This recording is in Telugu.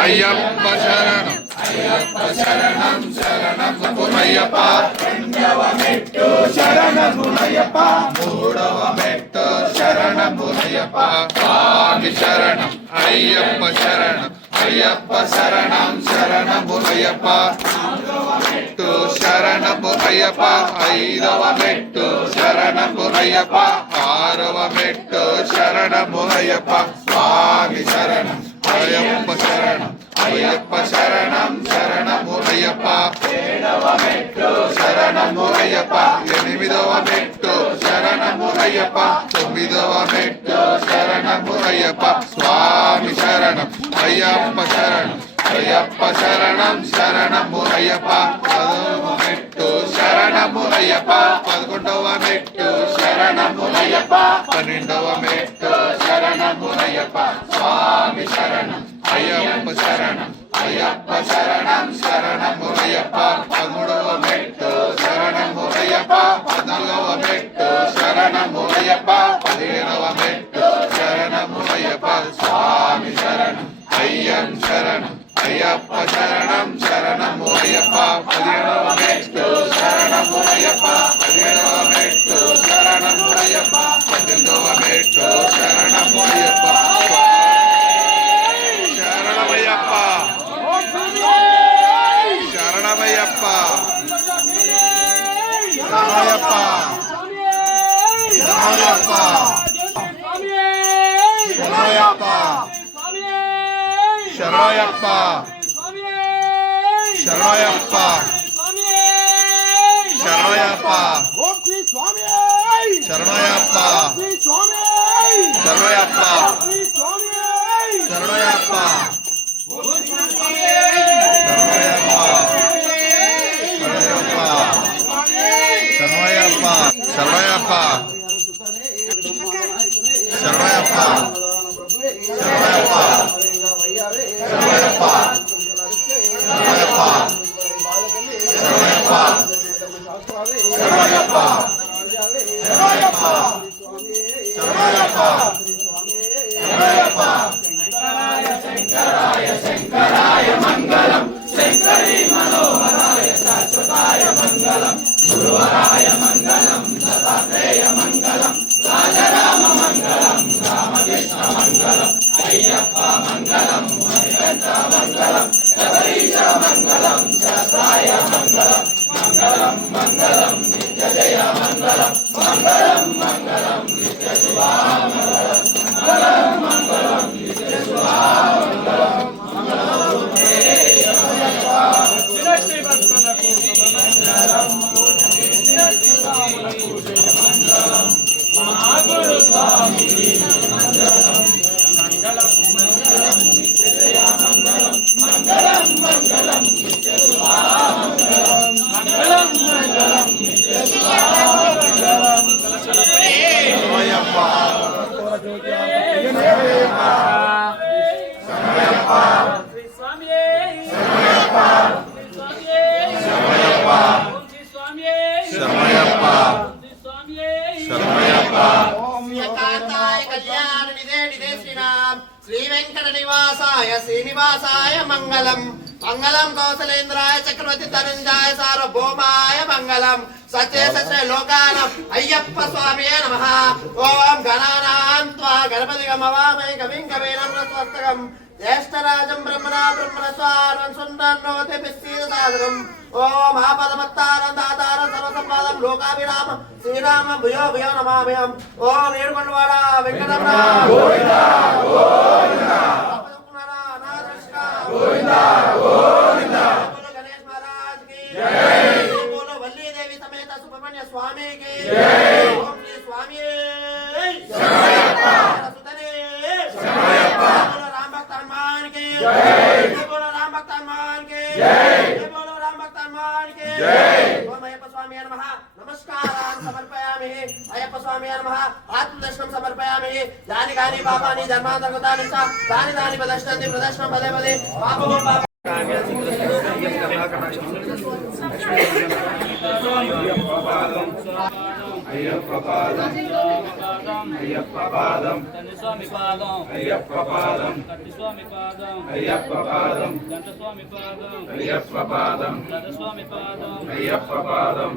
అయ్యప్ప శరణం అయ్యప్ప శరణం శరణం అయ్యప్ప రెండవ మెట్టు శరణము అయ్యప్ప మూడవ మెట్టు శరణము అయ్యప్ప స్వామి శరణం అయ్యప్ప శరణం అయ్యప్ప శరణం శరణము అయ్యప్ప నాలుగవ మెట్టు శరణము అయ్యప్ప ఐదవ మెట్టు శరణము అయ్యప్ప ఆరవ మెట్టు శరణము అయ్యప్ప స్వామి శరణం అయ్యప్ప శరణం అయ్యప్ప శరణం శరణము అయ్యప్ప ఏడవ మెట్టు శరణము అయ్యప్ప ఎనిమిదవ మెట్టు శరణము అయ్యప్ప తొమ్మిదవ మెట్టు శరణము అయ్యప్ప స్వామి శరణం అయ్యప్ప శరణం అయ్యప్ప శరణం శరణము అయ్యప్ప పదవ మెట్టు శరణము అయ్యప్ప పదకొండవ మెట్టు శరణము అయ్యప్ప పన్నెండవ మెట్టు శరణము అయ్యప్ప స్వామి శరణం అయ్యప్ప శరణం అయ్యప్ప శరణం శరణము అయ్యప్ప పదమూడవ మెట్టు శరణము అయ్యప్ప పద్నాలుగవ మెట్టు శరణము అయ్యప్ప పదిహేనవ మెట్టు శరణము అయ్యప్ప స్వామి శరణం అయ్యం శరణం అయ్యప్ప శరణం శరణము అయ్యప్ప పదిహేడవ మెట్టు శరణము అయ్యప్ప పదిహేడవ మెట్టు శరణము అయ్యప్ప పద్దెనిమిదవ మెట్టు శరణము అయ్యప్ప శరణమయ్యప్ప శరణమయ్యప్ప శరణమయ్యప్ప శరణమయ్యప్ప శరణమయ్యప్ప శరణమయ్యప్ప శరణమయ్యప్ప శరణమయ్యప్ప శరణమయ్యప్ప శరణమయ్యప్ప శరణమయ్యప్ప శరణమయ్యప్ప శరణమయ్యప్ప శరణమయ్యప్ప శరణమయ్యప్ప श्री वेंकट निवासाय श्रीनिवासाय मंगलम मंगलम कौशलेन्द्राय चक्रवर्ती तरुंजाय सार्वभौमाय मंगलम सच्चे सच्चे लोकानां अय्यप्प स्वामिये नमः। ओम गणानां त्वा गणपतिगं अवामहे कविं कवीनां रसवत्तकं ज्येष्ठराजं ब्रह्मणा ब्रह्मणस्वारं सुन्दरनोति विस्तीर्णसादरम्। ओम आपदमत्तारं दातारं सर्वसम्पादं लोकाभिरामं श्रीरामं भूयो भूयो नमाम्यहम्। ओम ఏడుకొండవాడ వెంకటరమణ గోవిందా గోవిందా గోవిందా గోవిందా గణేష్ మహారాజ్ की जय। बोलो वल्ली देवी समेत सुब्रह्मण्य स्वामी की जय। ओम श्री स्वामी शरणमयप्पा सुतने शरणमयप्पा। बोलो राम भक्त हनुमान की जय। बोलो राम भक्त हनुमान की जय। बोलो राम भक्त हनुमान की जय। ओम अय्यप्प स्वामी नमः नमस्कारान् समर्पयामि। अय्यप्प स्वामी नमः आत्मदर्शनं समर्पयामि। यानि कानि पापानि जन्मान्तर्गतानि च तानि तानि प्रदर्शन्ति प्रदर्शनं पदे पदे पापो पाप అయ్యప్ప పాదం అయ్యప్ప పాదం స్వామి పాదం అయ్యప్ప పాదం స్వామి పాదం అయ్యప్ప పాదం స్వామి పాదం అయ్యప్ప పాదం స్వామి పాదం అయ్యప్ప పాదం